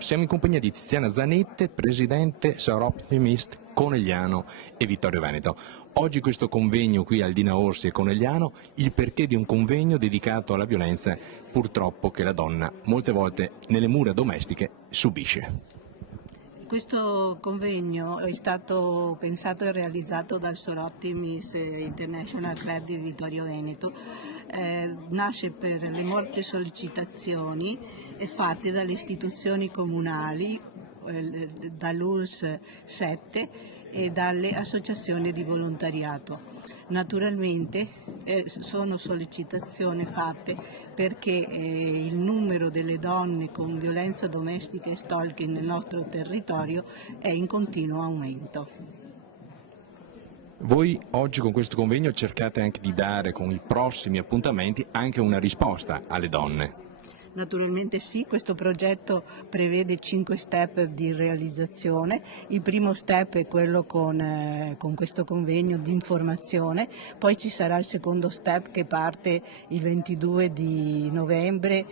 Siamo in compagnia di Tiziana Zanette, presidente Sar Optimist Conegliano e Vittorio Veneto. Oggi questo convegno qui al Dina Orsi e Conegliano, il perché di un convegno dedicato alla violenza purtroppo che la donna molte volte nelle mura domestiche subisce. Questo convegno è stato pensato e realizzato dal Sar Optimist International Club di Vittorio Veneto. Nasce per le molte sollecitazioni fatte dalle istituzioni comunali, dall'ULS 7 e dalle associazioni di volontariato. Naturalmente sono sollecitazioni fatte perché il numero delle donne con violenza domestica e stalking nel nostro territorio è in continuo aumento. Voi oggi con questo convegno cercate anche di dare con i prossimi appuntamenti anche una risposta alle donne. Naturalmente sì, questo progetto prevede 5 step di realizzazione. Il primo step è quello con questo convegno di informazione, poi ci sarà il secondo step che parte il 22 di novembre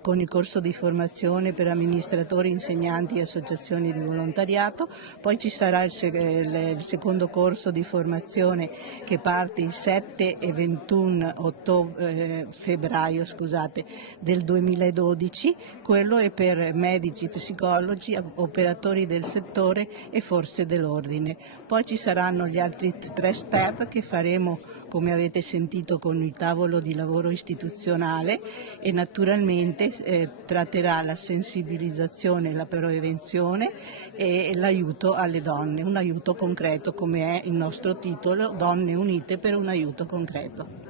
con il corso di formazione per amministratori, insegnanti e associazioni di volontariato, poi ci sarà il secondo corso di formazione che parte il 7 e 21 febbraio del 2012, quello è per medici, psicologi, operatori del settore e forze dell'ordine. Poi ci saranno gli altri 3 step che faremo, come avete sentito, con il tavolo di lavoro istituzionale e naturalmente tratterà la sensibilizzazione, la prevenzione e l'aiuto alle donne, un aiuto concreto come è il nostro titolo, Donne Unite per un aiuto concreto.